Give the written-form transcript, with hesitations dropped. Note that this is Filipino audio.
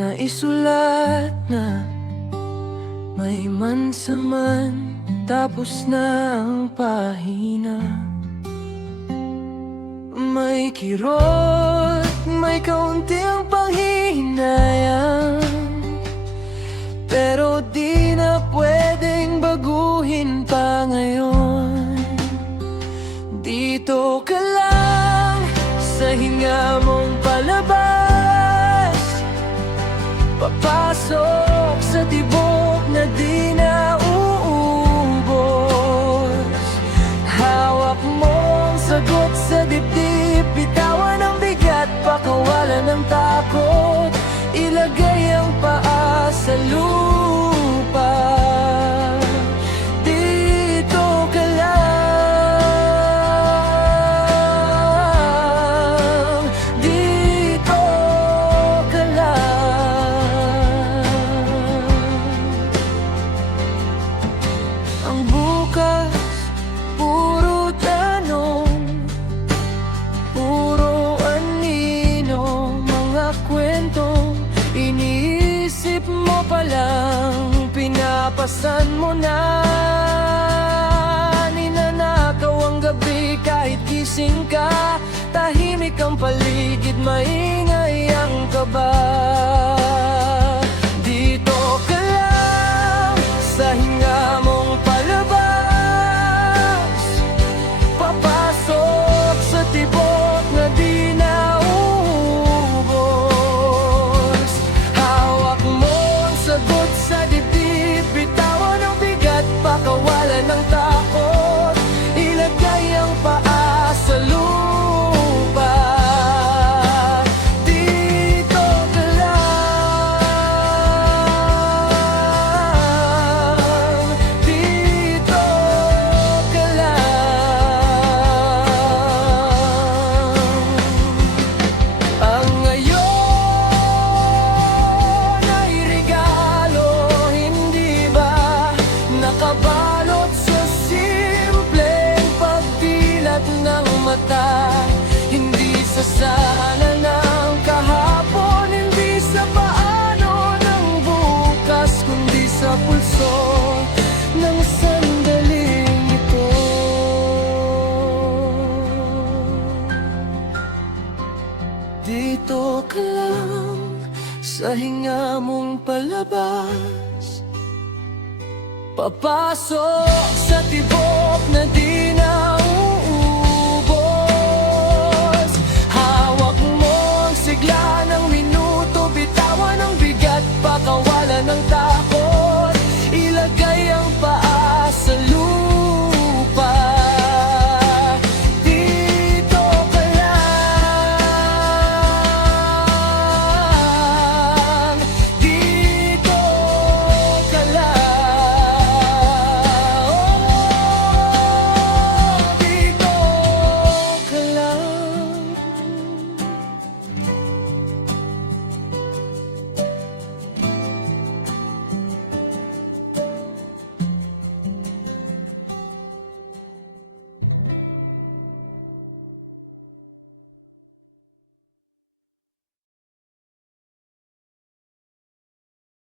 na isulat na may mansaman, tapos na ang pahina. May kirot, may kaunting panghihinayang, pero di na pwedeng baguhin pa ngayon. Dito ka lang sa hinga mong palabas, papasok sa tibok na di na uubos. Hawak mo ang sagot sa dibdib, bitawan ang bigat, pakawalan ng takot, ilagay ang paa sa lupa. Dito ka lang, dito ka lang. Ang bukas, puro tanong, puro anino, mga kwentong iniisip mo pa lang, pinapasan mo na. Ninanakaw ang gabi kahit gising ka, tahimik ang paligid, maingay ang kaba. Dito ka lang sa hinga mong palabas, papasok sa tibok na di na uubos. Hawak mo ang sagot sa dibdib, bitawan ang bigat, pakawalan ng takot, ilagay ang paa sa lupa. Dito ka lang, dito ka lang. Ang ngayon ay regalo, hindi ba nakabalot sa simpleng pagdilat ng mata, hindi sa sana ng kahapon, hindi sa paano ng bukas, kundi sa pulso ng sandaling ito. Dito ka lang sa hinga mong palabas, papasok sa tibok na di na uubos. Hawak mo ang sigla ng minuto, bitawan ang bigat, pakawalan ng